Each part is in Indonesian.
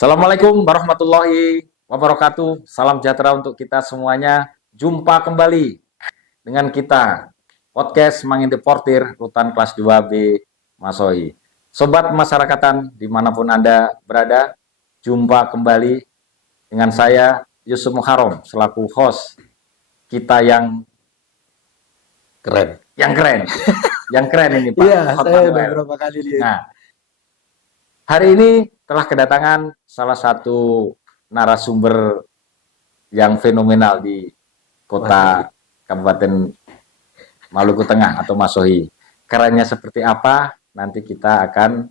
Assalamualaikum warahmatullahi wabarakatuh. Salam sejahtera untuk kita semuanya. Jumpa kembali dengan kita podcast Mangintip Portir Rutan Kelas 2B Masoi. Sobat Masyarakatan dimanapun Anda berada, jumpa kembali dengan saya Yusuf Muharram selaku host kita yang Keren. yang keren ini Pak. Iya, Hot saya Manuel. beberapa kali lihat. Nah, hari ini telah kedatangan salah satu narasumber yang fenomenal di kota Kabupaten Maluku Tengah atau Masoi. Kerennya seperti apa? Nanti kita akan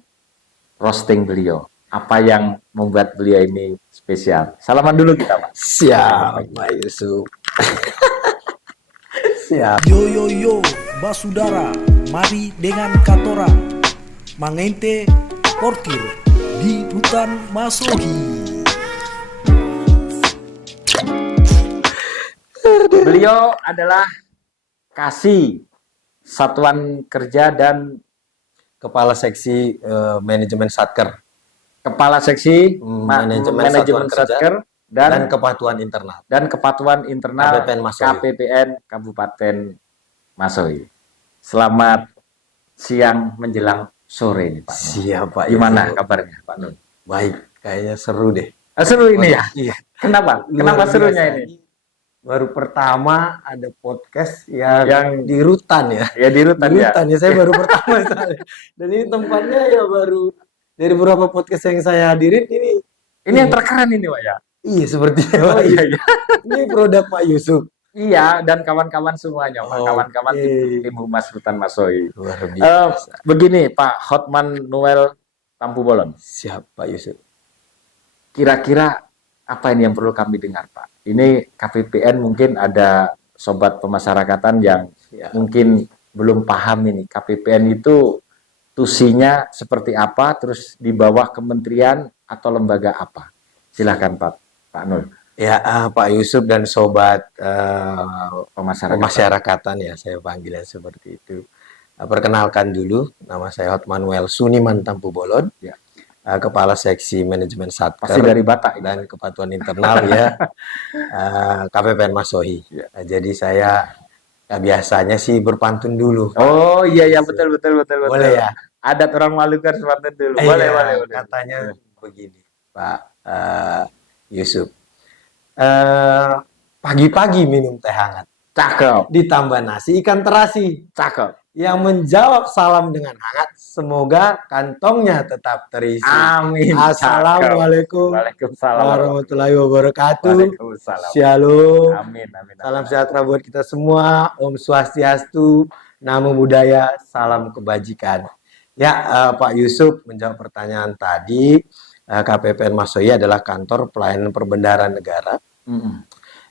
roasting beliau. Apa yang membuat beliau ini spesial? Salaman dulu kita, Pak. Siap, Pak Yusuf. Siap. Yo, basudara, mari dengan katora mangente portir di Rutan Masoi. Beliau adalah Kasih Satuan Kerja dan Kepala Seksi Manajemen Satker Kepala Seksi Manajemen Satuan Kerja Satker dan Kepatuhan Internal Kepatuhan Internal KPPN Masoi. KPPN Kabupaten Masoi. Selamat siang menjelang sore ini Pak. Siap, Pak Gimana Yusuf. kabarnya Pak Nun? Baik, kayaknya seru deh. Seru ini ya? Iya. Kenapa? Luar Kenapa serunya biasa. ini? Baru pertama ada podcast yang Yang- di Rutan ya. Ya di Rutan Di ya. Rutan ya, saya baru pertama sekali. Dan ini tempatnya ya baru dari beberapa podcast yang saya hadirin ini. Ini yang terkeren ini Pak ya. Iya, sepertinya Oh Pak. iya iya. Ini produk Pak Yusuf. Iya dan kawan-kawan semuanya Pak. Oke. Kawan-kawan tim Humas Rutan Masoi. Luar biasa. Begini Pak Hotman Noel Tampu Bolon. Siap, Pak Yusuf. Kira-kira apa ini yang perlu kami dengar Pak? Ini KPPN mungkin ada sobat pemasyarakatan yang Siap. mungkin belum paham ini. KPPN itu tusinya seperti apa, terus di bawah kementerian atau lembaga apa? Silahkan Pak Nur. Ya, Pak Yusuf dan sobat Pemasyarakatan. pemasyarakatan ya, saya panggilnya seperti itu. Perkenalkan dulu, nama saya Hotmanuel Suniman Tampu Bolon. Ya. Kepala Seksi Manajemen Satker Pasti dari Batak ini. dan Kepatuhan Internal ya KPPN Masoi. Ya. Jadi saya biasanya sih berpantun dulu. Oh iya iya betul. Boleh ya? Adat orang Maluku harus pantun dulu. Iya, Boleh. Katanya begini, Pak Yusuf. Pagi-pagi minum teh hangat, Cakep. ditambah nasi ikan terasi. Cakep. Yang menjawab salam dengan hangat, semoga kantongnya tetap terisi. Amin. Assalamualaikum Waalaikumsalam. warahmatullahi wabarakatuh. Waalaikumsalam. Shalom. Amin. Salam sejahtera buat kita semua. Om Swastiastu, Namo Buddhaya, salam kebajikan. Ya, Pak Yusuf menjawab pertanyaan tadi. KPPN Masoi adalah kantor pelayanan perbendaharaan negara,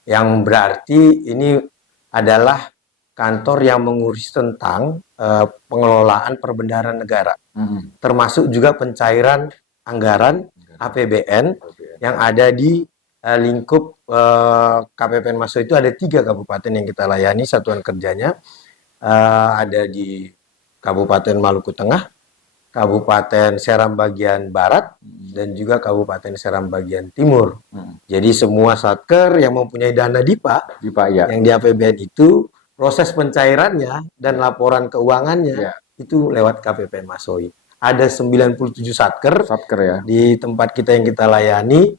yang berarti ini adalah kantor yang mengurus tentang pengelolaan perbendaharaan negara, termasuk juga pencairan anggaran APBN yang ada di lingkup KPPN Masoi. Itu ada 3 kabupaten yang kita layani satuan kerjanya, ada di Kabupaten Maluku Tengah, Kabupaten Seram bagian Barat, dan juga Kabupaten Seram bagian Timur. Jadi semua satker yang mempunyai dana DIPA Di Pak ya. yang di APBN itu, proses pencairannya dan laporan keuangannya Ya. itu lewat KPPN Masoi. Ada 97 satker Satker ya. di tempat kita yang kita layani.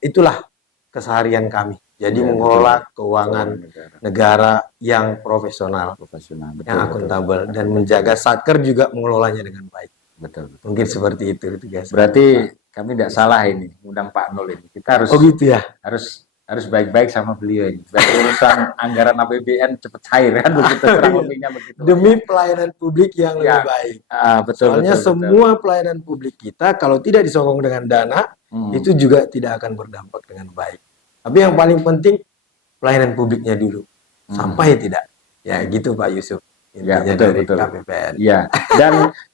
Itulah keseharian kami. Jadi Ya, mengelola betul. keuangan Negara. negara yang profesional, Profesional. Betul, yang akuntabel, dan menjaga satker juga mengelolanya dengan baik. Betul. Mungkin seperti itu guys. Berarti kami tidak salah ini undang Pak Nul ini. Kita harus Oh gitu ya. harus baik-baik sama beliau ini. Biar urusan anggaran APBN cepat cair kan begitu kurang lebihnya begitu. Demi pelayanan publik yang Ya. lebih baik. Betul. Soalnya betul. semua pelayanan publik kita kalau tidak disokong dengan dana, itu juga tidak akan berdampak dengan baik. Tapi yang paling penting pelayanan publiknya dulu. Sampai tidak. Ya gitu Pak Yusuf. Ya, Intinya betul, dari betul. KPPN. Iya.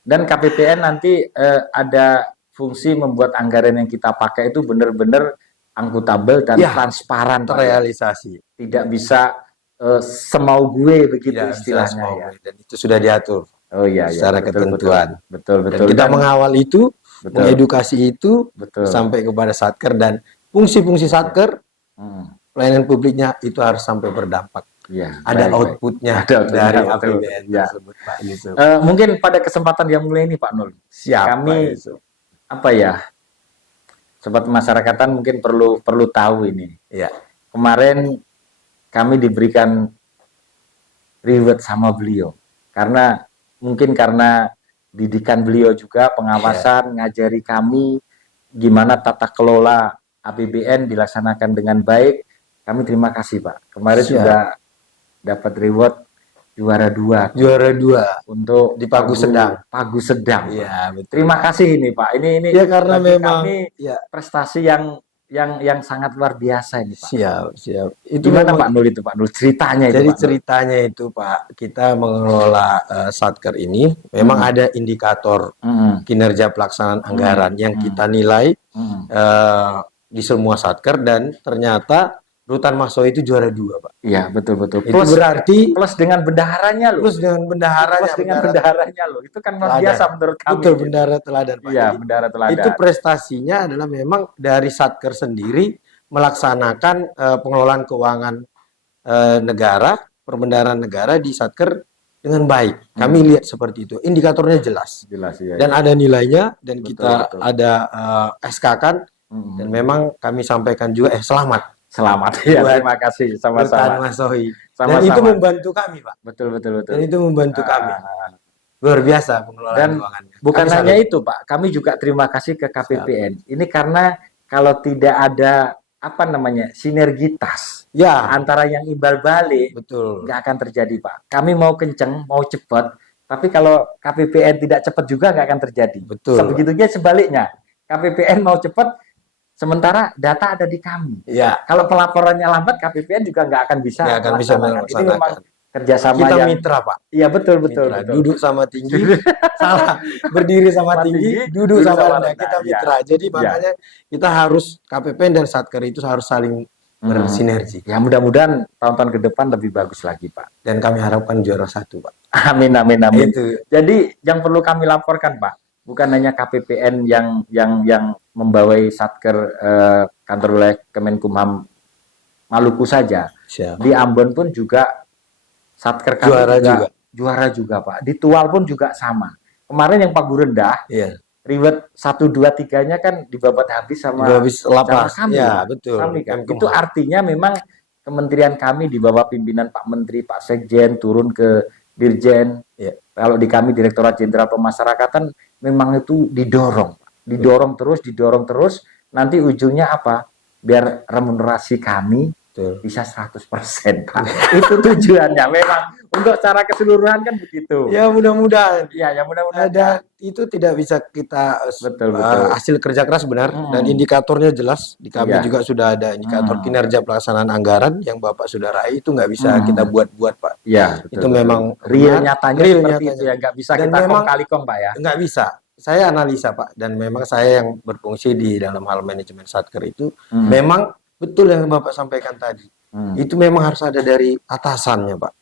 Dan KPPN nanti ada fungsi membuat anggaran yang kita pakai itu benar-benar akuntabel dan Ya, transparan, Pak. terrealisasi. Tidak bisa semau gue begitu Tidak bisa istilahnya semau ya. gue. Dan itu sudah diatur Oh iya, secara ketentuan. Betul. Dan kita mengawal itu Betul. mengedukasi itu Betul. sampai kepada Satker, dan fungsi-fungsi Satker Hmm. pelayanan publiknya itu harus sampai berdampak. Iya, Ada baik. outputnya Ada outputnya, dari betul. APBN Ya. tersebut, Pak Yusuf. Mungkin pada kesempatan yang mulai ini Pak Nul, Siap, kami Pak Yusuf. apa ya, sobat masyarakatan mungkin perlu tahu ini. Ya, Kemarin kami diberikan reward sama beliau karena mungkin karena didikan beliau juga, pengawasan, ngajari kami gimana tata kelola APBN dilaksanakan dengan baik. Kami terima kasih Pak. Kemarin Siap. sudah dapat reward juara 2 juara 2 untuk di Pagu Sedang. Pagu Sedang. Pak. Iya, betul. Terima kasih ini Pak. Ini Ya, karena bagi memang kami ya, prestasi yang sangat luar biasa ini Pak. siap. Itu Gimana memang- Pak Nul itu Pak Nul ceritanya itu Jadi Pak Nul? ceritanya itu Pak, kita mengelola Satker ini memang ada indikator Mm-mm. kinerja pelaksanaan anggaran yang kita nilai Mm-mm. di semua Satker, dan ternyata Rutan Masohi itu juara 2 Pak. Iya betul. Itu Plus berarti dengan bendaharanya loh. plus dengan bendaharanya. Plus dengan bendaharanya loh. Itu kan luar Teladan. biasa menurut kami. Betul, bendahara teladan Pak. Iya, Jadi, bendahara teladan. itu prestasinya adalah memang dari Satker sendiri melaksanakan pengelolaan keuangan negara, perbendaharaan negara di Satker dengan baik. Kami lihat seperti itu. Indikatornya jelas. Jelas ya. Dan ada nilainya, dan Betul, kita betul. ada SK-kan, Mm-mm. dan memang kami sampaikan juga selamat Selamat ya, buat terima kasih Rutan sama-sama. Masohi. Dan Sama-sama. itu membantu kami Pak. Betul. Dan itu membantu kami. Ah. Luar biasa pengelolaan Dan keuangannya. bukan Kami hanya salut. itu Pak, kami juga terima kasih ke KPPN. Ini karena kalau tidak ada sinergitas Ya, antara yang imbal balik, betul. nggak akan terjadi Pak. Kami mau kenceng, mau cepat, tapi kalau KPPN tidak cepat juga nggak akan terjadi. Betul, Sebegitunya sebaliknya, KPPN mau cepat, sementara data ada di kami. Ya, Kalau pelaporannya lambat, KPPN juga nggak akan bisa. nggak akan bisa melaksanakan. Ini melaksanakan. memang kerjasama kita yang, mitra Pak. iya betul. Mitra. Duduk sama tinggi, salah. Berdiri sama tinggi, duduk sama rendah. Kita Iya. mitra. Jadi makanya kita harus, KPPN dan Satker itu harus saling bersinergi. Ya mudah-mudahan tahun-tahun ke depan lebih bagus lagi Pak. Dan kami harapkan juara 1 Pak. Amin. Itu. Jadi yang perlu kami laporkan Pak, bukan hanya KPPN yang membawai Satker kantor wilayah Kemenkumham Maluku saja. Siap. Di Ambon pun juga Satker kami juara juga Pak. Di Tual pun juga sama. Kemarin yang Pagu Rendah, Iya. reward 1, 2, 3-nya kan dibabat habis sama Habis lapas. sama kami. Ya, betul. Kami kan. Kemkumham. Itu artinya memang kementerian kami di bawah pimpinan Pak Menteri, Pak Sekjen turun ke Dirjen. Ya. Kalau di kami Direktorat Jenderal Pemasyarakatan memang itu didorong terus. Nanti ujungnya apa? Biar remunerasi kami Betul. bisa 100% Pak. Itu tujuannya memang untuk secara keseluruhan kan begitu. Ya, mudah-mudahan. Iya, ya mudah-mudahan. Ada itu tidak bisa kita Betul. hasil kerja keras benar, dan indikatornya jelas. Di kami Iya. juga sudah ada indikator kinerja pelaksanaan anggaran yang Bapak sudah raih, itu nggak bisa kita buat-buat Pak. Iya, Itu memang real benar, nyatanya real seperti nyatanya. itu ya, nggak bisa Dan kita memang kong kali kong Pak ya. nggak bisa. Saya analisa Pak, dan memang saya yang berfungsi di dalam hal manajemen Satker itu memang betul yang Bapak sampaikan tadi. Itu memang harus ada dari atasannya Pak.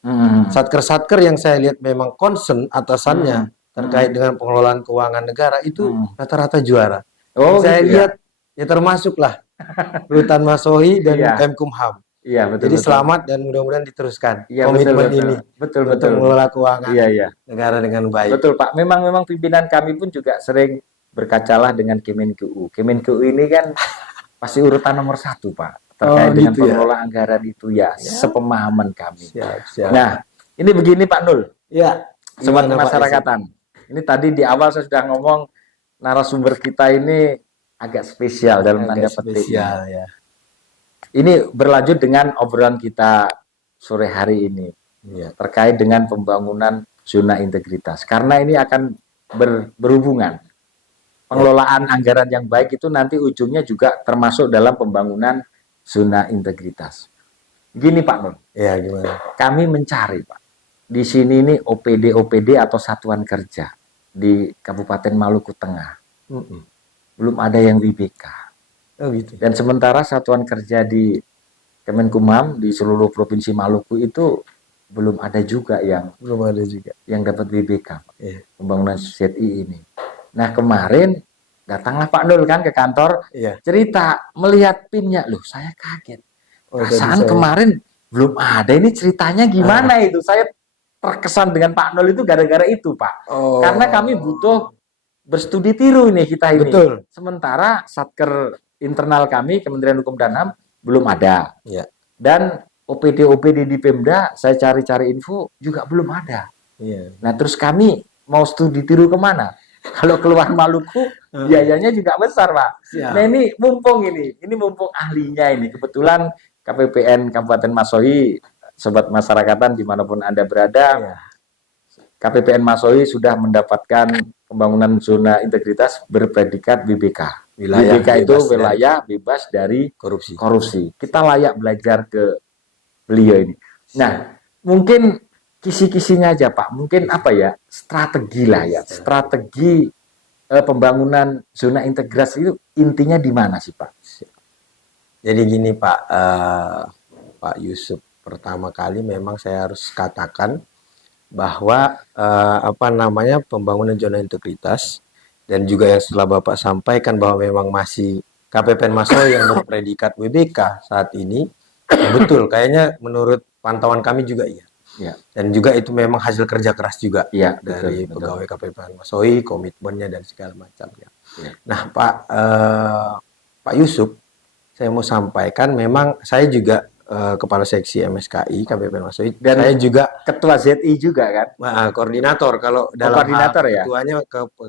Satker-satker yang saya lihat memang concern atasannya terkait dengan pengelolaan keuangan negara itu rata-rata juara. Oh, Saya gitu ya? lihat ya termasuklah Rutan Masohi dan Iya. Kemkumham. Iya, betul. Jadi betul. selamat dan mudah-mudahan diteruskan Iya, komitmen betul, ini Betul. untuk mengelola keuangan Iya. negara dengan baik. Betul Pak. Memang pimpinan kami pun juga sering berkacalah dengan Kemenkeu. Kemenkeu ini kan pasti urutan nomor 1 Pak. Terkait dengan gitu ya. pengelolaan anggaran itu ya, sepemahaman kami. Siap. Nah, ini begini Pak Nul. Ya, Sobat gimana, Pak Masyarakatan. Ini tadi di awal saya sudah ngomong narasumber kita ini agak spesial dalam tanda Agak petik. spesial ya. Ini berlanjut dengan obrolan kita sore hari ini Iya. terkait dengan pembangunan zona integritas. Karena ini akan berhubungan. Pengelolaan anggaran yang baik itu nanti ujungnya juga termasuk dalam pembangunan zona integritas. Gini Pak Nur, Ya, gimana? kami mencari Pak. Di sini ini OPD atau satuan kerja di Kabupaten Maluku Tengah. Belum ada yang WBK. Oh gitu. Dan sementara satuan kerja di Kemenkumham di seluruh provinsi Maluku itu belum ada juga yang Belum ada juga. dapat WBK, Pak. Iya. Pembangunan ZI ini. Nah kemarin Datanglah Pak Dul kan ke kantor, Iya. cerita melihat pinnya, loh saya kaget. Oh, tadi Perasaan saya- kemarin belum ada, ini ceritanya gimana itu? Saya terkesan dengan Pak Dul itu gara-gara itu Pak. Oh. Karena kami butuh berstudi tiru ini kita ini. Betul. Sementara satker internal kami Kementerian Hukum dan HAM belum ada. Iya. Dan OPD di Pemda saya cari-cari info juga belum ada. Iya. Nah terus kami mau studi tiru kemana? Kalau keluar Maluku biayanya juga besar Pak. Siap. Nah ini mumpung ahlinya ini. Kebetulan KPPN Kabupaten Masohi, sobat masyarakatan dimanapun Anda berada, Iya. KPPN Masohi sudah mendapatkan pembangunan zona integritas berpredikat BBK. Wilayah BBK itu bebas wilayah bebas dari korupsi. korupsi. Kita layak belajar ke beliau ini. Nah, mungkin kisi-kisinya aja Pak. Mungkin apa ya, strategi lah ya. Strategi pembangunan zona integrasi itu intinya di mana sih Pak? Jadi gini Pak, Pak Yusuf, pertama kali memang saya harus katakan bahwa pembangunan zona integritas dan juga yang setelah Bapak sampaikan bahwa memang masih KPPN Masohi yang berpredikat WBK saat ini, betul, kayaknya menurut pantauan kami juga iya. Ya. Dan juga itu memang hasil kerja keras juga Ya, dari betul. pegawai KPPN Masohi, komitmennya dan segala macamnya. Ya. Nah, Pak Yusuf, saya mau sampaikan, memang saya juga kepala seksi MSKI KPPN Masohi, dan saya juga Ketua ZI juga kan? koordinator. Kalau dalam koordinator ya? ketuanya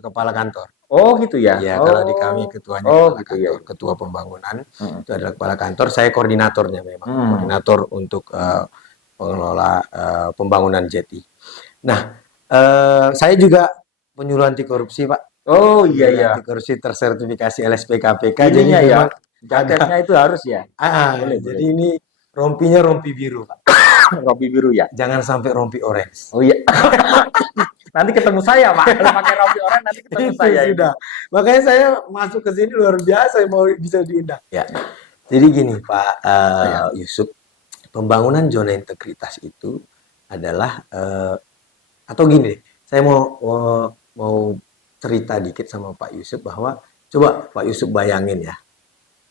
kepala kantor. Oh gitu ya? Ya, Oh. kalau di kami ketuanya Oh, kepala gitu kantor, ya. ketua pembangunan itu adalah kepala kantor. Saya koordinatornya memang, koordinator untuk pengelola pembangunan JETI. Nah, saya juga penyuluh anti korupsi Pak. Oh iya Penyuluh ya. Anti korupsi tersertifikasi LSPKPK. Ininya jadi ya. memang Jaketnya itu harus ya. Jadi ini rompinya rompi biru Pak. Rompi biru ya. Jangan sampai rompi orange. Oh iya. Nanti ketemu saya Pak. Kalau pakai rompi oranye nanti ketemu Itu saya. sudah. Makanya saya masuk ke sini luar biasa, mau bisa diundang. Ya. Jadi gini Pak Yusuf, pembangunan zona integritas itu adalah atau gini deh, saya mau cerita dikit sama Pak Yusuf bahwa coba Pak Yusuf bayangin ya.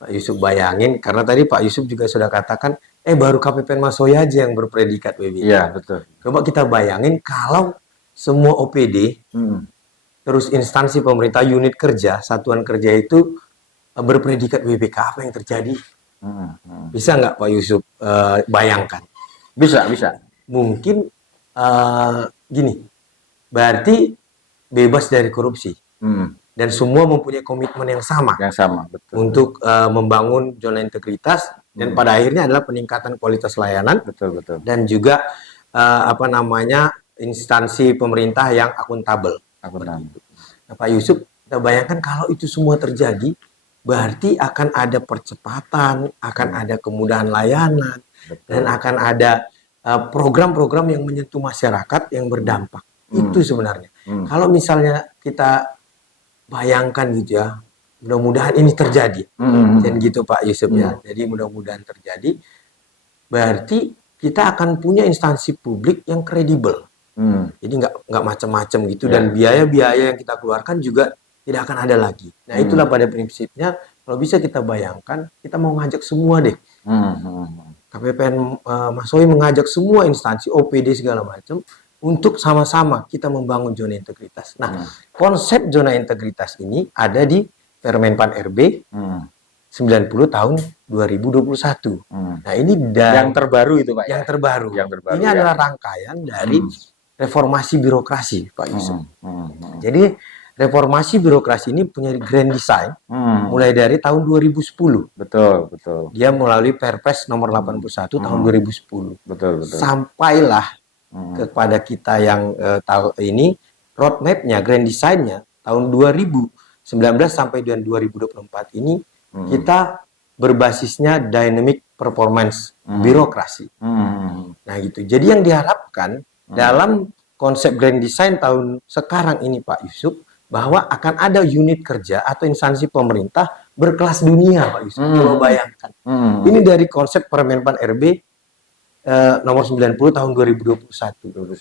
Pak Yusuf bayangin, karena tadi Pak Yusuf juga sudah katakan, baru KPPN Masohi aja yang berpredikat WBK. Iya betul. Coba kita bayangin kalau semua OPD, terus instansi pemerintah, unit kerja, satuan kerja itu berpredikat WBK, apa yang terjadi? Bisa nggak Pak Yusuf bayangkan? Bisa. Mungkin gini, berarti bebas dari korupsi. Dan semua mempunyai komitmen yang sama. Yang sama, betul. Untuk membangun zona integritas, dan pada akhirnya adalah peningkatan kualitas layanan. Betul. Dan juga instansi pemerintah yang akuntabel. Nah, Pak Yusuf, kita bayangkan kalau itu semua terjadi, berarti akan ada percepatan, akan ada kemudahan layanan, dan akan ada program-program yang menyentuh masyarakat yang berdampak. Itu sebenarnya. Kalau misalnya kita bayangkan gitu ya, mudah-mudahan ini terjadi. Dan gitu Pak Yusuf ya. Jadi mudah-mudahan terjadi. Berarti kita akan punya instansi publik yang kredibel. Jadi nggak macam-macam gitu, dan biaya-biaya yang kita keluarkan juga tidak akan ada lagi. Nah itulah pada prinsipnya, kalau bisa kita bayangkan, kita mau ngajak semua deh. KPPN Masohi mengajak semua instansi, OPD segala macam, untuk sama-sama kita membangun zona integritas. Nah, konsep zona integritas ini ada di Permenpan RB 90 tahun 2021. Nah, ini yang terbaru itu Pak. Yang terbaru. Ini ya. adalah rangkaian dari reformasi birokrasi, Pak Yusuf. Jadi, reformasi birokrasi ini punya grand design mulai dari tahun 2010. Betul. Dia melalui Perpres nomor 81 tahun 2010. Betul. Sampailah kepada kita yang tahu ini, roadmap-nya, grand design-nya tahun 2019 sampai dengan 2024 ini kita berbasisnya dynamic performance birokrasi. Nah gitu. Jadi yang diharapkan dalam konsep grand design tahun sekarang ini Pak Yusuf, bahwa akan ada unit kerja atau instansi pemerintah berkelas dunia Pak Yusuf. Coba bayangkan. Ini dari konsep Permenpan RB nomor 90 tahun 2021.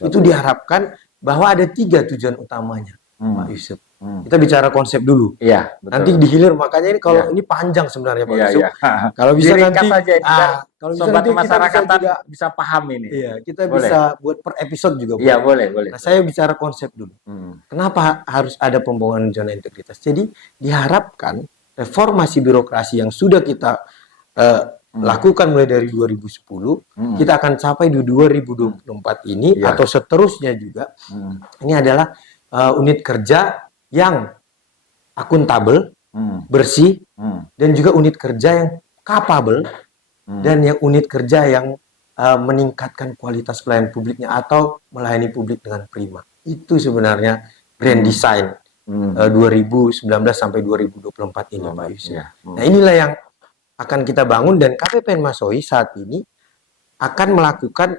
Itu diharapkan bahwa ada 3 tujuan utamanya, Pak Yusuf. kita bicara konsep dulu. Iya, betul. Nanti di hilir, makanya ini kalau Iya. ini panjang sebenarnya Pak Iya, Yusuf. iya. Kalau bisa Diringkas nanti saja ini, biar kalau bisa sobat nanti kita masyarakat bisa juga bisa paham ini. iya, kita Boleh. bisa buat per episode juga. Iya, boleh. boleh. Nah, saya bicara konsep dulu. Hmm. Kenapa harus ada pembangunan zona integritas? Jadi diharapkan reformasi birokrasi yang sudah kita lakukan mulai dari 2010, kita akan capai di 2024 ini Iya. atau seterusnya juga. Ini adalah unit kerja yang akuntabel, bersih, dan juga unit kerja yang capable, dan yang unit kerja yang meningkatkan kualitas pelayanan publiknya atau melayani publik dengan prima. Itu sebenarnya grand design 2019 sampai 2024 ini, Pak Yusuf. Iya. Nah, inilah yang akan kita bangun, dan KPPN Masoi saat ini akan melakukan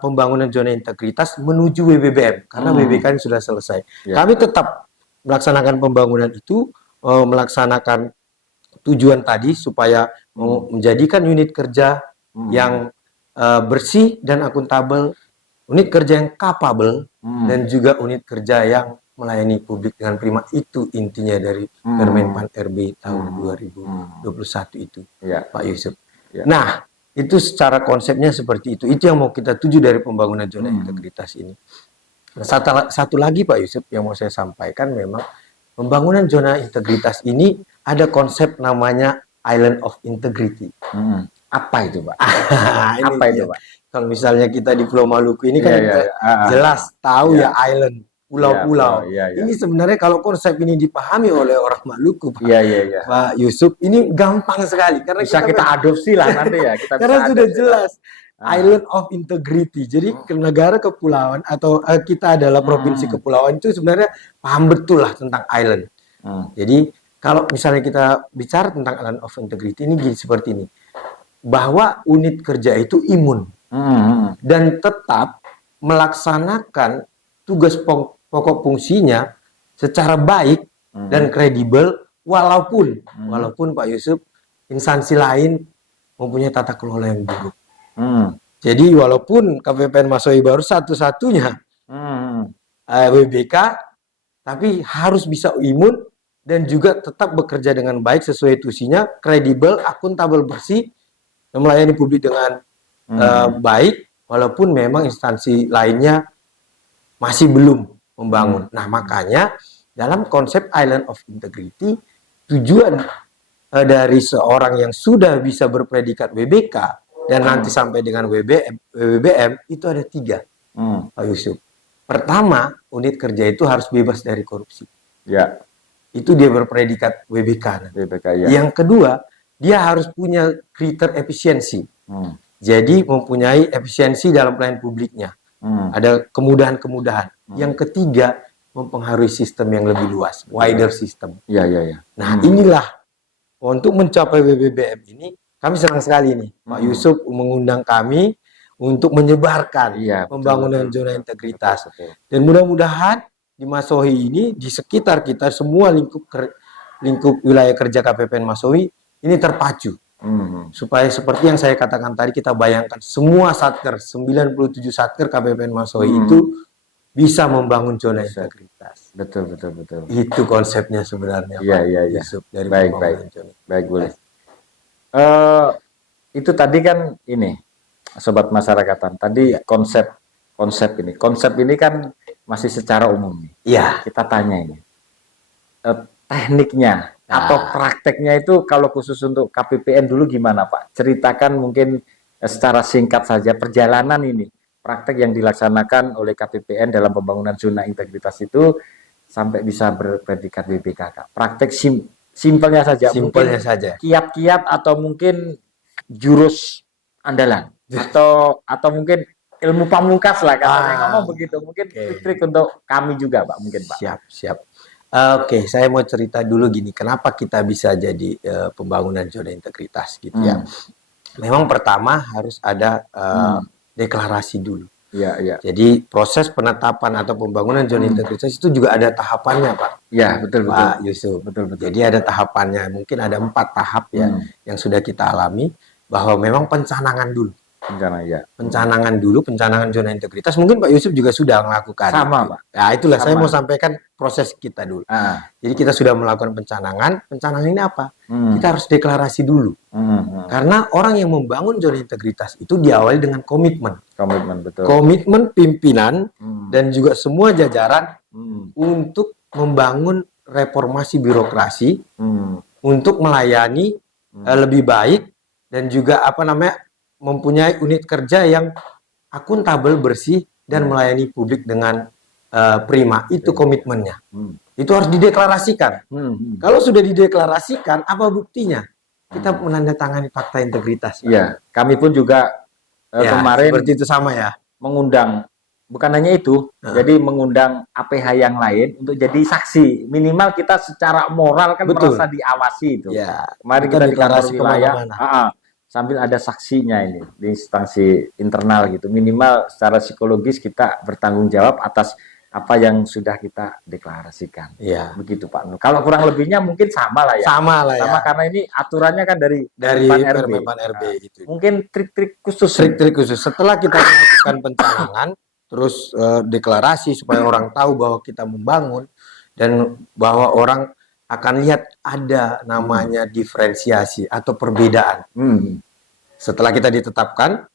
pembangunan zona integritas menuju WBBM karena WBK sudah selesai. Ya. Kami tetap melaksanakan pembangunan itu, melaksanakan tujuan tadi supaya menjadikan unit kerja yang bersih dan akuntabel, unit kerja yang capable, dan juga unit kerja yang melayani publik dengan prima. Itu intinya dari Permen PAN RB tahun 2021 itu, Iya. Pak Yusuf. Ya. Nah, itu secara konsepnya seperti itu. Itu yang mau kita tuju dari pembangunan zona integritas ini. Nah, satu lagi Pak Yusuf yang mau saya sampaikan, memang pembangunan zona integritas ini ada konsep namanya Island of Integrity. Apa itu, Pak? Ini Apa itu, dia. Pak? Kalau misalnya kita di Pulau Maluku ini kan Iya, kita iya. jelas tahu Iya. ya island, pulau-pulau. Iya, iya. Ini sebenarnya kalau konsep ini dipahami oleh orang Maluku, Pak, Iya. Pak Yusuf, ini gampang sekali karena Bisa kita adopsi lah nanti ya. Kita karena bisa sudah adopsi. jelas Island of Integrity. Jadi negara kepulauan atau kita adalah provinsi kepulauan itu sebenarnya paham betul lah tentang island. Jadi kalau misalnya kita bicara tentang Island of Integrity ini seperti ini, bahwa unit kerja itu imun dan tetap melaksanakan tugas pokok fungsinya secara baik dan kredibel, walaupun Pak Yusuf instansi lain mempunyai tata kelola yang buruk. Jadi walaupun KPPN Masoi baru satu-satunya WBK, tapi harus bisa imun dan juga tetap bekerja dengan baik sesuai tusinya, kredibel, akuntabel, bersih, dan melayani publik dengan baik, walaupun memang instansi lainnya masih belum membangun. Nah, makanya dalam konsep Island of Integrity, tujuan dari seorang yang sudah bisa berpredikat WBK dan nanti sampai dengan WBBM itu ada 3, Pak Yusuf. Pertama, unit kerja itu harus bebas dari korupsi. Ya. Itu dia berpredikat WBK. WBK, ya. Yang kedua, dia harus punya kriteria efisiensi. Jadi mempunyai efisiensi dalam pelayanan publiknya. Ada kemudahan-kemudahan. Yang ketiga, mempengaruhi sistem yang lebih luas, wider system. Iya. Nah, inilah untuk mencapai WBBM ini, kami senang sekali nih, Pak Yusuf mengundang kami untuk menyebarkan pembangunan zona integritas. Betul. Dan mudah-mudahan di Masohi ini, di sekitar kita semua lingkup wilayah kerja KPPN Masohi ini terpacu. Supaya seperti yang saya katakan tadi, kita bayangkan semua satker, 97 satker KPPN Masoi itu bisa membangun zona integritas. Betul. Itu konsepnya sebenarnya, Iya. Yusuf, dari Baik. pembangunan zona. Baik, boleh. Itu tadi kan ini, sobat masyarakatan. Tadi konsep ini. Konsep ini kan masih secara umum nih. Iya. Kita tanya ini. Tekniknya atau prakteknya itu kalau khusus untuk KPPN dulu gimana, Pak? Ceritakan mungkin secara singkat saja perjalanan ini, praktek yang dilaksanakan oleh KPPN dalam pembangunan zona integritas itu sampai bisa berpredikat WBK, Kak. Praktek simpelnya saja. Simpelnya mungkin saja. Kiat-kiat atau mungkin jurus andalan atau mungkin ilmu pamungkas lah katanya ngomong begitu. Mungkin trik untuk kami juga, Pak, mungkin, Pak. Siap. Oke, saya mau cerita dulu gini, kenapa kita bisa jadi pembangunan zona integritas gitu ya. Memang pertama harus ada deklarasi dulu. Iya. Jadi proses penetapan atau pembangunan zona integritas itu juga ada tahapannya, Pak. Iya, betul. Pak Yusuf. Betul. Jadi ada tahapannya, mungkin ada 4 tahap ya yang sudah kita alami, bahwa memang pencanangan dulu. Rencana ya. Pencanangan dulu, pencanangan zona integritas. Mungkin Pak Yusuf juga sudah melakukan. Sama, Pak. Nah, itulah saya Sama. mau sampaikan proses kita dulu. Ah. Jadi kita sudah melakukan pencanangan. Pencanangan ini apa? Hmm. Kita harus deklarasi dulu. Karena orang yang membangun zona integritas itu diawali dengan komitmen. Komitmen betul. Komitmen pimpinan Hmm. dan juga semua jajaran Hmm. untuk membangun reformasi birokrasi Hmm. untuk melayani lebih baik dan juga mempunyai unit kerja yang akuntabel, bersih dan melayani publik dengan prima. Itu komitmennya. Hmm. Itu harus dideklarasikan. Hmm. Kalau sudah dideklarasikan, apa buktinya? Kita menandatangani fakta integritas. Iya, kami pun juga Ya, kemarin seperti itu sama ya. mengundang, bukan hanya itu, jadi mengundang APH yang lain untuk jadi saksi. Minimal kita secara moral kan Betul. merasa diawasi itu. Ya, Kemarin kita kita di kantor deklarasi wilayah, kemana-mana. sambil ada saksinya ini di instansi internal gitu. Minimal secara psikologis kita bertanggung jawab atas apa yang sudah kita deklarasikan. Iya. Begitu Pak Nur. Kalau kurang lebihnya mungkin sama lah ya. Sama lah ya. Sama karena ini aturannya kan dari Dari Permen Permen RB itu. Mungkin trik-trik khusus. Trik-trik khusus. Setelah kita melakukan pencanangan, terus deklarasi supaya orang tahu bahwa kita membangun dan bahwa orang akan lihat ada namanya diferensiasi atau perbedaan. Hmm. Setelah kita ditetapkan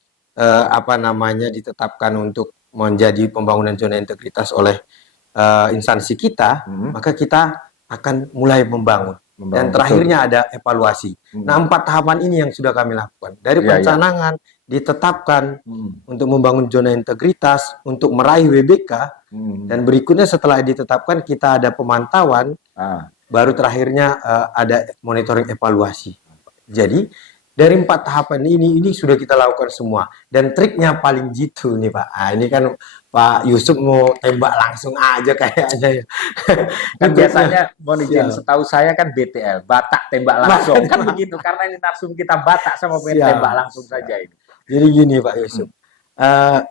ditetapkan untuk menjadi pembangunan zona integritas oleh instansi kita, maka kita akan mulai membangun. Dan terakhirnya ada evaluasi. Nah, 4 tahapan ini yang sudah kami lakukan. Dari pencanangan, ditetapkan untuk membangun zona integritas, untuk meraih WBK, dan berikutnya setelah ditetapkan kita ada pemantauan, baru terakhirnya ada monitoring evaluasi. Jadi dari 4 tahapan ini sudah kita lakukan semua. Dan triknya paling jitu nih Pak. Ini kan Pak Yusuf mau tembak langsung aja kayaknya ya. Kan biasanya mohon izin, setahu saya kan BTL, Batak tembak langsung. Kan begitu, karena ini narsum kita Batak sama pengen tembak langsung saja ini. Jadi gini Pak Yusuf,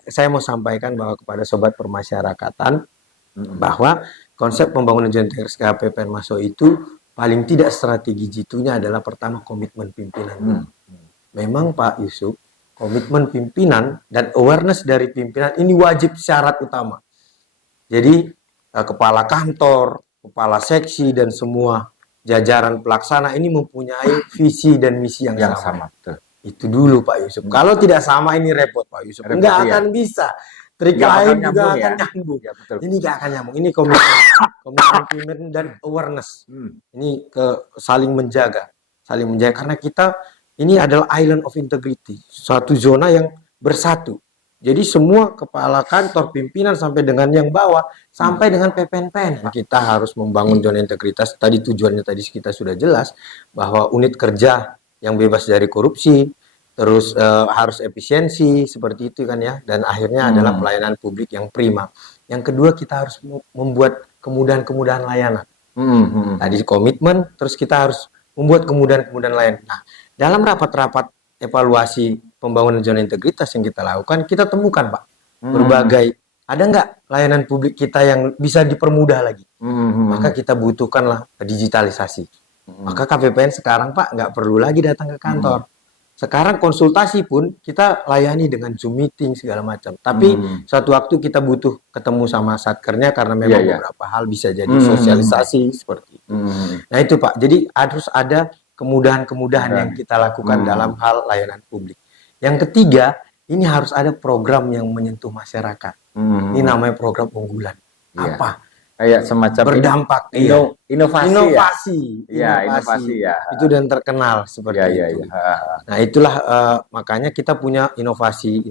saya mau sampaikan bahwa kepada sobat permasyarakatan bahwa konsep pembangunan zona integritas KPPN Maso itu paling tidak strategi jitunya adalah pertama komitmen pimpinan. Memang Pak Yusuf, komitmen pimpinan dan awareness dari pimpinan ini wajib syarat utama. Jadi kepala kantor, kepala seksi dan semua jajaran pelaksana ini mempunyai visi dan misi yang sama. Betul. Itu dulu Pak Yusuf. Kalau tidak sama ini repot Pak Yusuf. Enggak akan bisa. Trik lain juga akan nyambung. Ya, betul. Ini nggak akan nyambung. Ini komitmen pimpinan dan awareness. Ini saling menjaga karena kita ini adalah island of integrity, suatu zona yang bersatu. Jadi semua kepala kantor, pimpinan sampai dengan yang bawah, sampai dengan PPNPN. Kita harus membangun zona integritas. Tadi tujuannya tadi kita sudah jelas bahwa unit kerja yang bebas dari korupsi, terus harus efisiensi seperti itu kan ya. Dan akhirnya adalah pelayanan publik yang prima. Yang kedua kita harus membuat kemudahan-kemudahan layanan. Tadi komitmen, terus kita harus membuat kemudahan-kemudahan layanan. Nah, dalam rapat-rapat evaluasi pembangunan zona integritas yang kita lakukan, kita temukan Pak berbagai, ada nggak layanan publik kita yang bisa dipermudah lagi? Maka kita butuhkanlah digitalisasi. Maka KPPN sekarang Pak nggak perlu lagi datang ke kantor. Sekarang konsultasi pun kita layani dengan Zoom meeting segala macam. Tapi suatu waktu kita butuh ketemu sama satkernya karena memang beberapa hal bisa jadi sosialisasi seperti itu. Nah itu Pak, jadi harus ada kemudahan-kemudahan yang kita lakukan dalam hal layanan publik. Yang ketiga, ini harus ada program yang menyentuh masyarakat. Ini namanya program unggulan. Apa? Kayak semacam berdampak. Inovasi ya. Itu dan terkenal seperti itu. Nah itulah makanya kita punya inovasi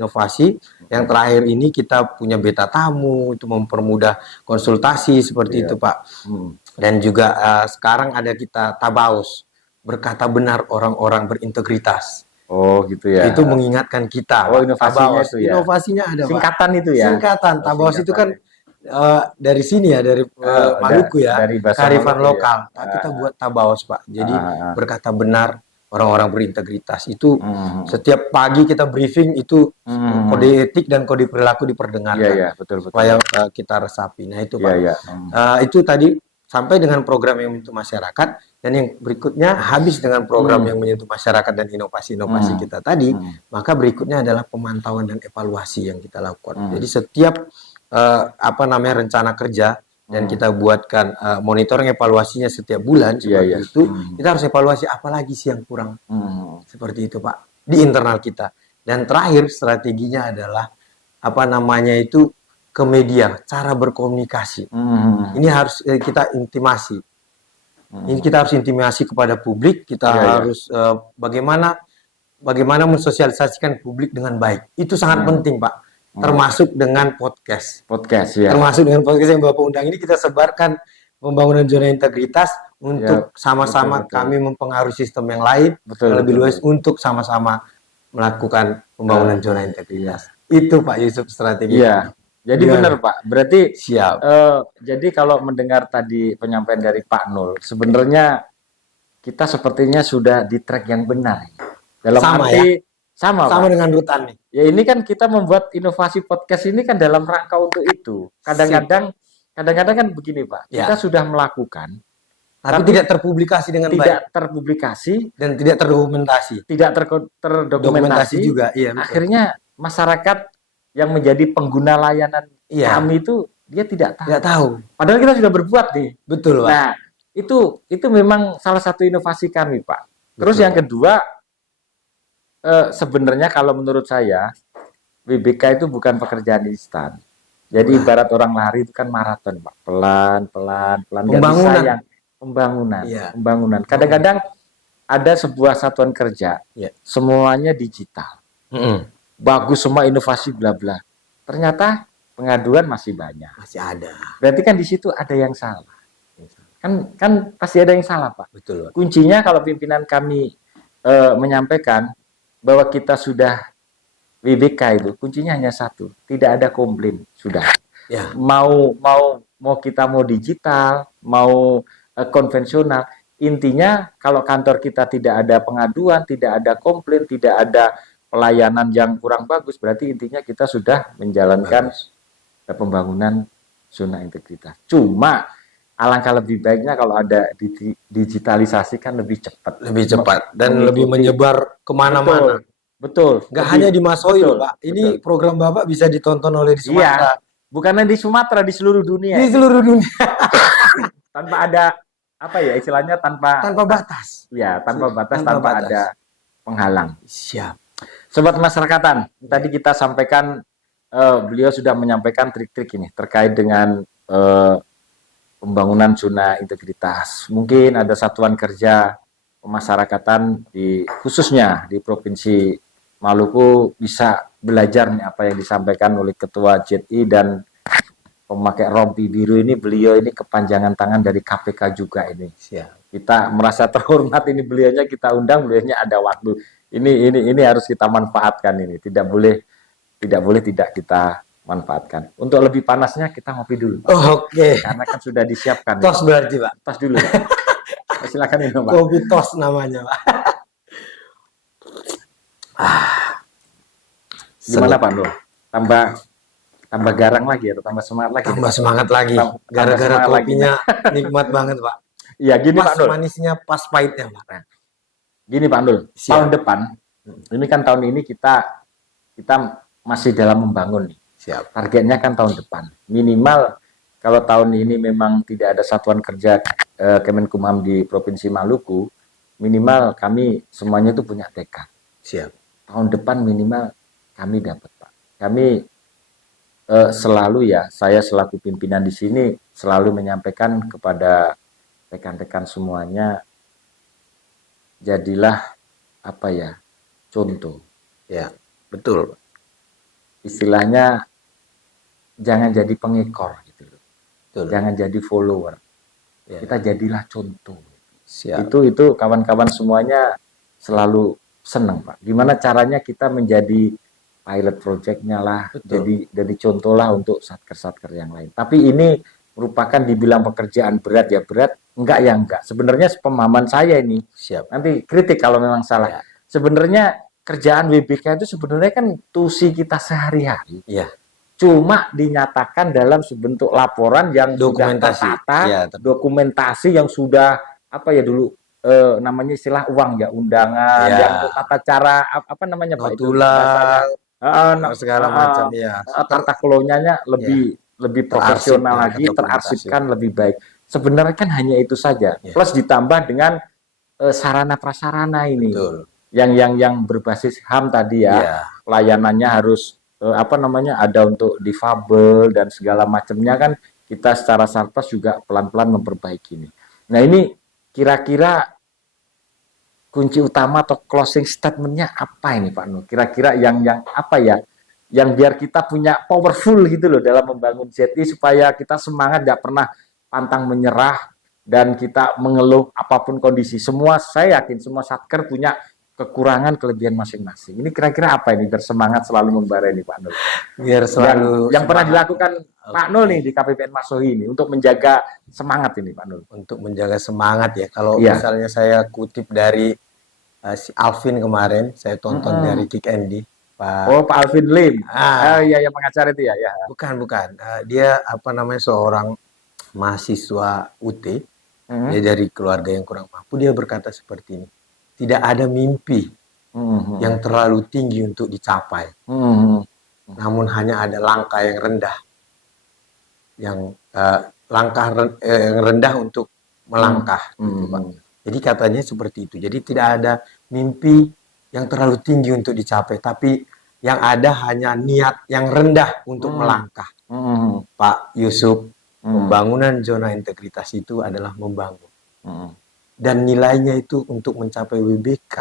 yang terakhir ini kita punya beta tamu itu mempermudah konsultasi seperti itu Pak. Dan juga sekarang ada kita Tabaus, berkata benar orang-orang berintegritas. Oh gitu ya. Itu mengingatkan kita. Oh inovasinya itu ya. Inovasinya ada Pak. Singkatan itu ya. Singkatan. Tabaus itu kan dari sini ya, dari Maluku ya, dari kearifan Maluku lokal. ya. Kita buat Tabaus Pak. Jadi berkata benar orang-orang berintegritas itu setiap pagi kita briefing itu kode etik dan kode perilaku diperdengarkan. Betul. Supaya kita resapi. Nah itu Pak. Itu tadi sampai dengan program yang menyentuh masyarakat, dan yang berikutnya habis dengan program yang menyentuh masyarakat dan inovasi-inovasi kita tadi, maka berikutnya adalah pemantauan dan evaluasi yang kita lakukan. Jadi setiap rencana kerja dan kita buatkan monitoring evaluasinya setiap bulan seperti itu, kita harus evaluasi apalagi sih yang kurang. Seperti itu Pak, di internal kita. Dan terakhir strateginya adalah ke media, cara berkomunikasi. Ini harus kita intimasi. Ini kita harus intimasi kepada publik, kita harus bagaimana mensosialisasikan publik dengan baik. Itu sangat penting, Pak. Termasuk dengan podcast. Termasuk dengan podcast yang Bapak undang ini, kita sebarkan pembangunan zona integritas untuk sama-sama kami mempengaruhi sistem yang lain lebih luas untuk sama-sama melakukan pembangunan zona integritas. Itu Pak Yusuf strategi. Jadi benar Pak, berarti siap. Jadi kalau mendengar tadi penyampaian dari Pak Nul, sebenarnya kita sepertinya sudah di track yang benar. Dalam arti sama Pak. Dengan Rutan nih. Ya ini kan kita membuat inovasi podcast ini kan dalam rangka untuk itu. Kadang-kadang kan begini Pak, kita sudah melakukan, tapi tidak terpublikasi dengan baik. Tidak terpublikasi dan tidak terdokumentasi. Tidak terdokumentasi juga. Iya, betul. Akhirnya masyarakat yang menjadi pengguna layanan kami itu dia tidak tahu. Padahal kita sudah berbuat nih. Betul, Pak. Nah, itu memang salah satu inovasi kami, Pak. Terus yang kedua, sebenarnya kalau menurut saya WBK itu bukan pekerjaan instan. Jadi ibarat orang lari itu kan maraton, Pak. Pelan. Pembangunan. Kadang-kadang ada sebuah satuan kerja, semuanya digital. Bagus semua inovasi bla bla. Ternyata pengaduan masih banyak. Masih ada. Berarti kan di situ ada yang salah. Kan pasti ada yang salah, Pak. Betul. Kuncinya kalau pimpinan kami menyampaikan bahwa kita sudah WBK itu, kuncinya hanya satu, tidak ada komplain, sudah. Mau kita mau digital, mau konvensional, intinya kalau kantor kita tidak ada pengaduan, tidak ada komplain, tidak ada pelayanan yang kurang bagus, berarti intinya kita sudah menjalankan pembangunan zona integritas. Cuma alangkah lebih baiknya kalau ada digitalisasi kan lebih cepat. Dan lebih menyebar kemana-mana. Betul. Nggak hanya di Masoi loh, Pak. Ini program Bapak bisa ditonton oleh di Sumatera. Bukannya di Sumatera, di seluruh dunia. Di seluruh dunia. Tanpa ada istilahnya tanpa batas. Tanpa batas, tanpa ada penghalang. Siap. Sobat Masyarakatan, tadi kita sampaikan, beliau sudah menyampaikan trik-trik ini terkait dengan pembangunan zona integritas. Mungkin ada satuan kerja pemasyarakatan khususnya di Provinsi Maluku bisa belajar nih apa yang disampaikan oleh Ketua JTI dan pemakai rompi biru ini. Beliau ini kepanjangan tangan dari KPK juga ini. Siap. Kita merasa terhormat ini, beliaunya kita undang, beliaunya ada waktu. Ini harus kita manfaatkan ini. Tidak boleh tidak kita manfaatkan. Untuk lebih panasnya kita ngopi dulu, Pak. Oke. Karena kan sudah disiapkan. Tos berarti, Pak. Tos dulu, Pak. Silakan minum, Pak. Kopi tos namanya, Pak. Gimana, Pak Nur? Tambah garang lagi atau tambah semangat lagi? Tambah semangat lagi. Gara-gara kopinya nikmat banget, Pak. Iya, gini Pak Nur. Manisnya pas pahitnya, Pak. Gini Pak Nur, tahun depan, ini kan tahun ini kita masih dalam membangun nih. Siap. Targetnya kan tahun depan. Minimal kalau tahun ini memang tidak ada satuan kerja Kemenkumham di Provinsi Maluku, minimal kami semuanya itu punya tekad. Siap. Tahun depan minimal kami dapat, Pak. Kami selalu saya selaku pimpinan di sini selalu menyampaikan kepada rekan-rekan semuanya, jadilah contoh. Ya, betul. Istilahnya jangan jadi pengekor gitu loh. Betul. Jangan jadi follower. Ya. Kita jadilah contoh. Siap. Itu kawan-kawan semuanya selalu senang, Pak. Gimana caranya kita menjadi pilot project-nya lah, jadi contoh lah untuk satker-satker yang lain. Tapi ini merupakan dibilang pekerjaan berat ya berat, enggak. Sebenarnya pemahaman saya ini, nanti kritik kalau memang salah. Sebenarnya kerjaan WBK itu sebenarnya kan tusi kita sehari-hari. cuma dinyatakan dalam sebentuk laporan yang Dokumentasi. sudah tertata, Ya, dokumentasi yang sudah apa ya dulu namanya istilah uang ya, undangan, Ya. yang tata cara apa namanya Pak itu notula, bahasanya, segala macam ya. tata kelolanya lebih profesional Terarsip ya, lagi, dokumentasi. terarsipkan lebih baik. Sebenarnya kan hanya itu saja, Ya. plus ditambah dengan sarana prasarana ini Betul. yang berbasis HAM tadi ya, Ya. pelayanannya harus apa namanya ada untuk difabel dan segala macamnya kan kita secara Sarpas juga pelan-pelan memperbaiki ini. Nah ini kira-kira kunci utama atau closing statementnya apa ini Pak Nur? Kira-kira yang apa ya? Yang biar kita punya powerful gitu loh dalam membangun ZI supaya kita semangat, nggak pernah pantang menyerah dan kita mengeluh apapun kondisi. Semua saya yakin semua satker punya kekurangan kelebihan masing-masing. Ini kira-kira apa ini biar semangat selalu membara ini Pak Nur? Biar selalu Yang pernah semangat. dilakukan Pak Nur nih di KPPN Masohi ini untuk menjaga semangat ini Pak Nur. Untuk menjaga semangat ya. Kalau Iya. misalnya saya kutip dari si Alvin kemarin, saya tonton dari Kick Andy, Pak. Oh Pak Alvin Lim. Ah. Iya yang pengacara itu ya. Bukan. Dia apa namanya seorang mahasiswa UT. Dia dari keluarga yang kurang mampu. Dia berkata seperti ini. Tidak ada mimpi yang terlalu tinggi untuk dicapai. Namun hanya ada langkah yang rendah. Yang yang rendah untuk melangkah. Gitu, Pak. Jadi katanya seperti itu. Jadi tidak ada mimpi yang terlalu tinggi untuk dicapai. Tapi yang ada hanya niat yang rendah untuk melangkah. Pak Yusuf, pembangunan zona integritas itu adalah membangun. Dan nilainya itu untuk mencapai WBK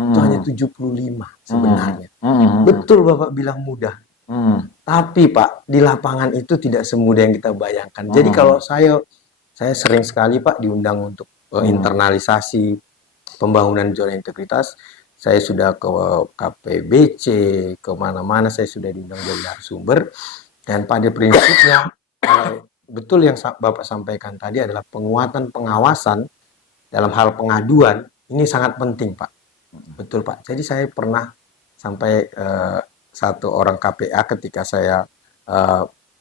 itu hanya 75 sebenarnya. Betul Bapak bilang mudah. Tapi Pak, di lapangan itu tidak semudah yang kita bayangkan. Jadi kalau saya sering sekali Pak diundang untuk internalisasi pembangunan zona integritas. Saya sudah ke KPBC, kemana-mana saya sudah diundang jadi narasumber. Dan pada prinsipnya betul yang Bapak sampaikan tadi adalah penguatan pengawasan dalam hal pengaduan ini sangat penting Pak. Betul Pak. Jadi saya pernah sampai satu orang KPA ketika saya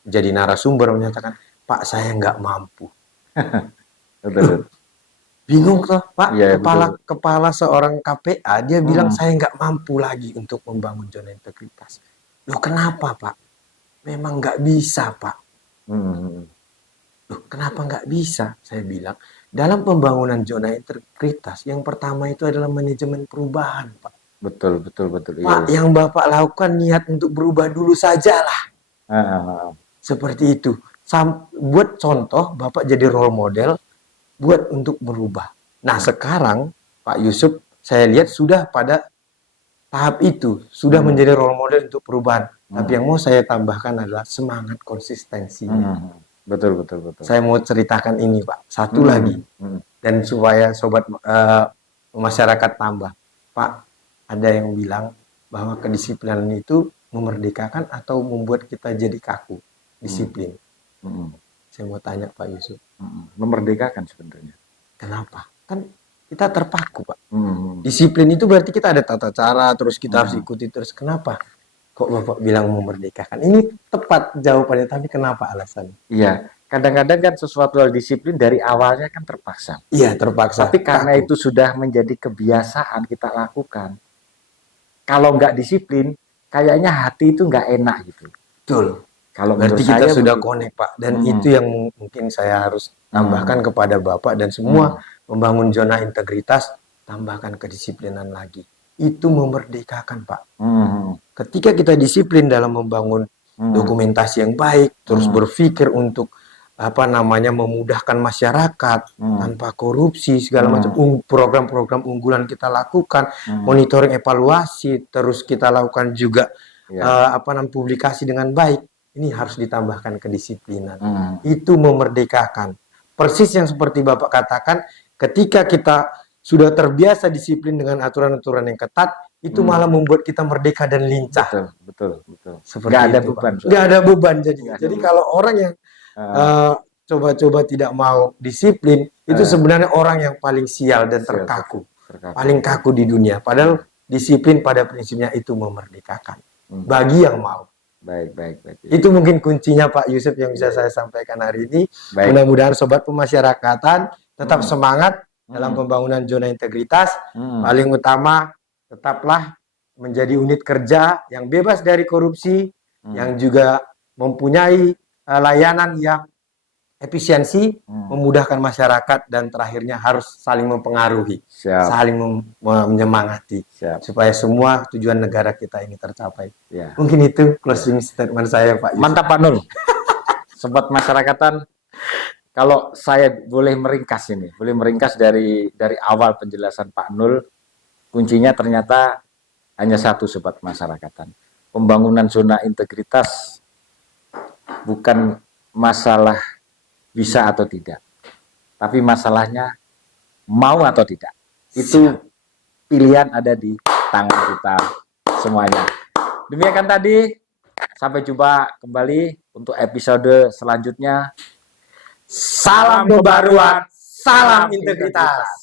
jadi narasumber menyatakan, Pak saya nggak mampu. Betul. Bingung toh Pak, Ya, kepala seorang KPA dia bilang saya nggak mampu lagi untuk membangun zona integritas. Loh kenapa Pak? Memang nggak bisa Pak. Loh kenapa nggak bisa? Saya bilang dalam pembangunan zona integritas yang pertama itu adalah manajemen perubahan Pak. Betul. Pak yang Bapak lakukan niat untuk berubah dulu sajalah. Seperti itu. Buat contoh Bapak jadi role model buat untuk berubah. Nah sekarang Pak Yusuf saya lihat sudah pada tahap itu sudah menjadi role model untuk perubahan. Tapi yang mau saya tambahkan adalah semangat konsistensinya. Betul. Saya mau ceritakan ini Pak. Satu lagi dan supaya sobat masyarakat tambah. Pak ada yang bilang bahwa kedisiplinan itu memerdekakan atau membuat kita jadi kaku. Disiplin. Saya mau tanya Pak Yusuf. Memerdekakan sebenarnya. Kenapa? Kan kita terpaku Pak. Disiplin itu berarti kita ada tata cara, terus kita harus ikuti terus. Kenapa? Kok Bapak bilang memerdekakan? Ini tepat jawabannya, tapi kenapa alasannya? Iya, kadang-kadang kan sesuatu hal disiplin dari awalnya kan terpaksa. Iya, terpaksa. Tapi karena itu sudah menjadi kebiasaan kita lakukan. Kalau nggak disiplin, kayaknya hati itu nggak enak gitu. Betul. Kalau berarti menurut kita saya sudah begitu. connect Pak. Dan itu yang mungkin saya harus tambahkan kepada Bapak dan semua membangun zona integritas, tambahkan kedisiplinan lagi. Itu memerdekakan Pak. Ketika kita disiplin dalam membangun dokumentasi yang baik, terus berpikir untuk memudahkan masyarakat tanpa korupsi segala macam program-program unggulan kita lakukan, monitoring evaluasi, terus kita lakukan juga publikasi dengan baik. Ini harus ditambahkan kedisiplinan. Itu memerdekakan. Persis yang seperti Bapak katakan, ketika kita sudah terbiasa disiplin dengan aturan-aturan yang ketat, itu malah membuat kita merdeka dan lincah. Betul. Seperti Nggak ada itu, beban. Pak. Nggak ada beban jadinya. Jadi kalau orang yang coba-coba tidak mau disiplin, itu sebenarnya orang yang paling sial dan terkaku. Paling kaku di dunia. Padahal disiplin pada prinsipnya itu memerdekakan. Bagi yang mau. Baik, baik, baik. Itu mungkin kuncinya Pak Yusuf yang bisa saya sampaikan hari ini. Baik. Mudah-mudahan sobat pemasyarakatan tetap semangat dalam Hmm. pembangunan zona integritas. Hmm. Paling utama tetaplah menjadi unit kerja yang bebas dari korupsi, yang juga mempunyai layanan yang efisiensi, memudahkan masyarakat, dan terakhirnya harus saling mempengaruhi, Siap. saling menyemangati, Siap. supaya semua tujuan negara kita ini tercapai. Ya. Mungkin itu closing statement saya, Pak Yusuf. Mantap Pak Nul. Sobat masyarakatan, kalau saya boleh meringkas ini, boleh meringkas dari awal penjelasan Pak Nul, kuncinya ternyata hanya satu sobat masyarakatan. Pembangunan zona integritas bukan masalah bisa atau tidak, tapi masalahnya mau atau tidak. Itu pilihan ada di tangan kita semuanya. Demikian tadi, sampai jumpa kembali untuk episode selanjutnya. Salam kebaruan, salam integritas.